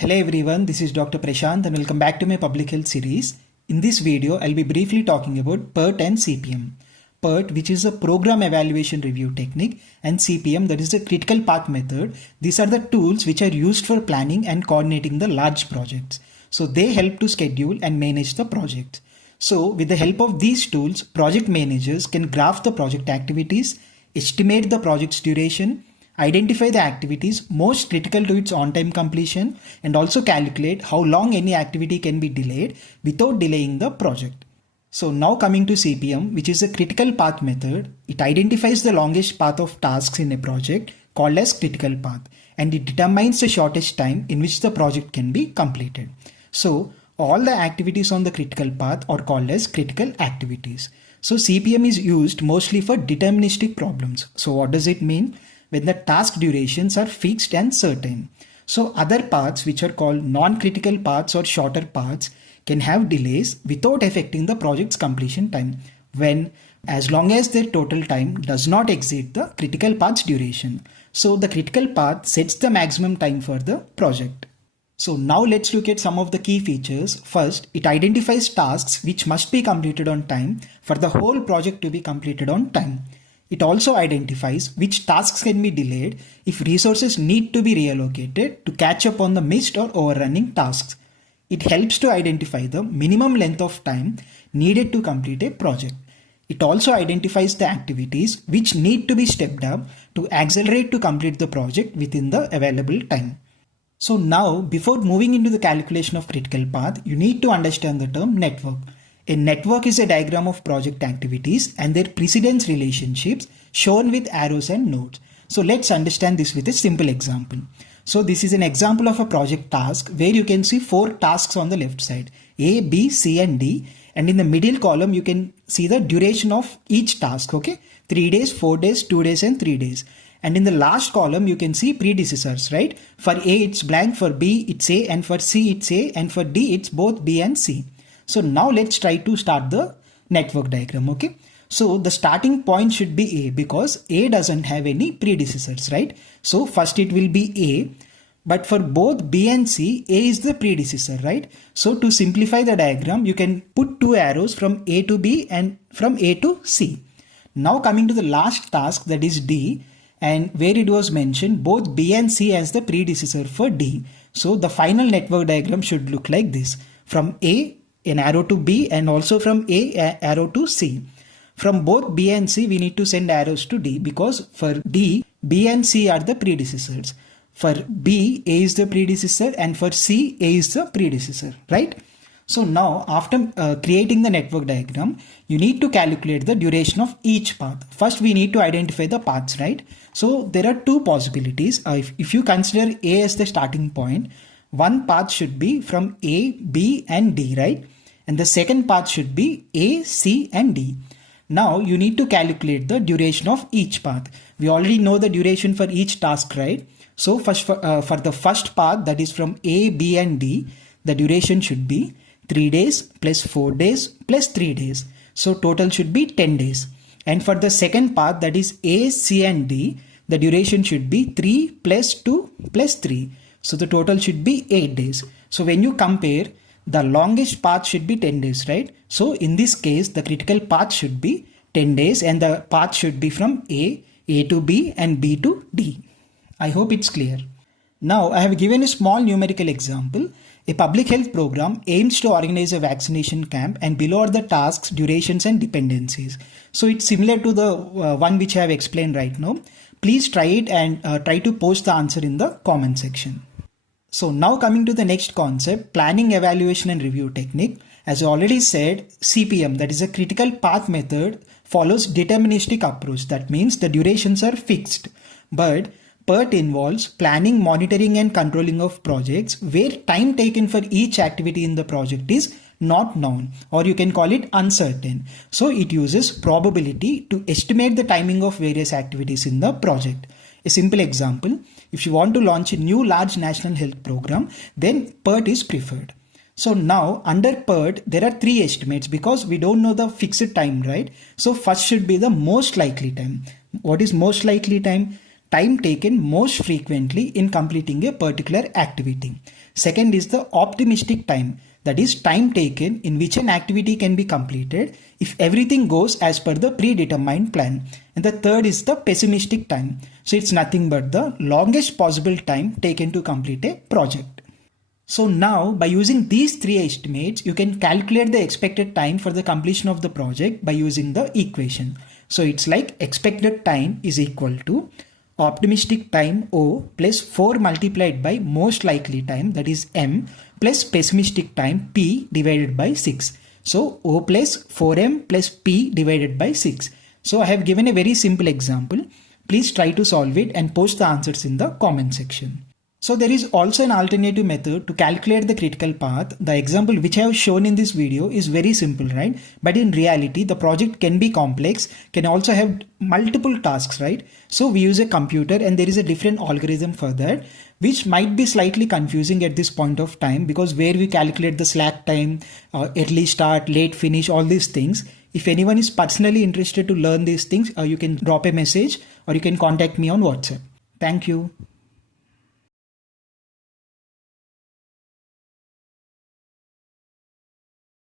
Hello everyone, this is Dr. Prashanth and welcome back to my public health series. In this video, I'll be briefly talking about PERT and CPM. PERT, which is a program evaluation review technique, and CPM, that is the critical path method. These are the tools which are used for planning and coordinating the large projects. So they help to schedule and manage the project. So with the help of these tools, project managers can graph the project activities, estimate the project's duration, identify the activities most critical to its on-time completion, and also calculate how long any activity can be delayed without delaying the project. So now coming to CPM, which is a critical path method, it identifies the longest path of tasks in a project called as critical path, and it determines the shortest time in which the project can be completed. So all the activities on the critical path are called as critical activities. So CPM is used mostly for deterministic problems. So what does it mean? When the task durations are fixed and certain. So other paths, which are called non-critical paths or shorter paths, can have delays without affecting the project's completion time, as long as their total time does not exceed the critical path's duration. So the critical path sets the maximum time for the project. So now let's look at some of the key features. First, it identifies tasks which must be completed on time for the whole project to be completed on time. It also identifies which tasks can be delayed if resources need to be reallocated to catch up on the missed or overrunning tasks. It helps to identify the minimum length of time needed to complete a project. It also identifies the activities which need to be stepped up to accelerate to complete the project within the available time. So now, before moving into the calculation of critical path, you need to understand the term network. A network is a diagram of project activities and their precedence relationships shown with arrows and nodes. So let's understand this with a simple example. So this is an example of a project task where you can see 4 tasks on the left side, A, B, C and D, and in the middle column you can see the duration of each task, okay? 3 days, 4 days, 2 days and 3 days. And in the last column you can see predecessors, right? For A it's blank, for B it's A, and for C it's A, and for D it's both B and C. So now let's try to start the network diagram, okay? So the starting point should be A because A doesn't have any predecessors, right? So first it will be A, but for both B and C, A is the predecessor, right? So to simplify the diagram, you can put 2 arrows from A to B and from A to C. Now coming to the last task, that is D, and where it was mentioned both B and C as the predecessor for D. So the final network diagram should look like this. From A, an arrow to B, and also from A, arrow to C. From both B and C, we need to send arrows to D because for D, B and C are the predecessors. For B, A is the predecessor, and for C, A is the predecessor, right? So now after creating the network diagram, you need to calculate the duration of each path. First, we need to identify the paths, right? So there are 2 possibilities. If you consider A as the starting point, one path should be from A, B and D, right? And the second path should be A, C and D. Now you need to calculate the duration of each path. We already know the duration for each task, right? So first for the first path, that is from A, B and D, the duration should be 3 days plus 4 days plus 3 days. So total should be 10 days. And for the second path, that is A, C and D, the duration should be 3 plus 2 plus 3. So the total should be 8 days. So when you compare, the longest path should be 10 days, right? So in this case, the critical path should be 10 days and the path should be from A to B and B to D. I hope it's clear. Now I have given a small numerical example. A public health program aims to organize a vaccination camp, and below are the tasks, durations and dependencies. So it's similar to the one which I have explained right now. Please try it and try to post the answer in the comment section. So now coming to the next concept, planning, evaluation and review technique. As I already said, CPM, that is a critical path method, follows deterministic approach. That means the durations are fixed. But PERT involves planning, monitoring and controlling of projects where time taken for each activity in the project is not known, or you can call it uncertain. So it uses probability to estimate the timing of various activities in the project. A simple example, if you want to launch a new large national health program, then PERT is preferred. So now under PERT, there are 3 estimates because we don't know the fixed time, right? So first should be the most likely time. What is most likely time? Time taken most frequently in completing a particular activity. Second is the optimistic time, that is time taken in which an activity can be completed if everything goes as per the predetermined plan. And the third is the pessimistic time. So it's nothing but the longest possible time taken to complete a project. So now by using these three estimates, you can calculate the expected time for the completion of the project by using the equation. So it's like expected time is equal to optimistic time O plus 4 multiplied by most likely time, that is M, plus pessimistic time P divided by 6. So O plus 4M plus P divided by 6. So I have given a very simple example. Please try to solve it and post the answers in the comment section. So there is also an alternative method to calculate the critical path. The example which I have shown in this video is very simple, right? But in reality, the project can be complex, can also have multiple tasks, right? So we use a computer and there is a different algorithm for that, which might be slightly confusing at this point of time, because where we calculate the slack time, early start, late finish, all these things. If anyone is personally interested to learn these things, you can drop a message or you can contact me on WhatsApp. Thank you.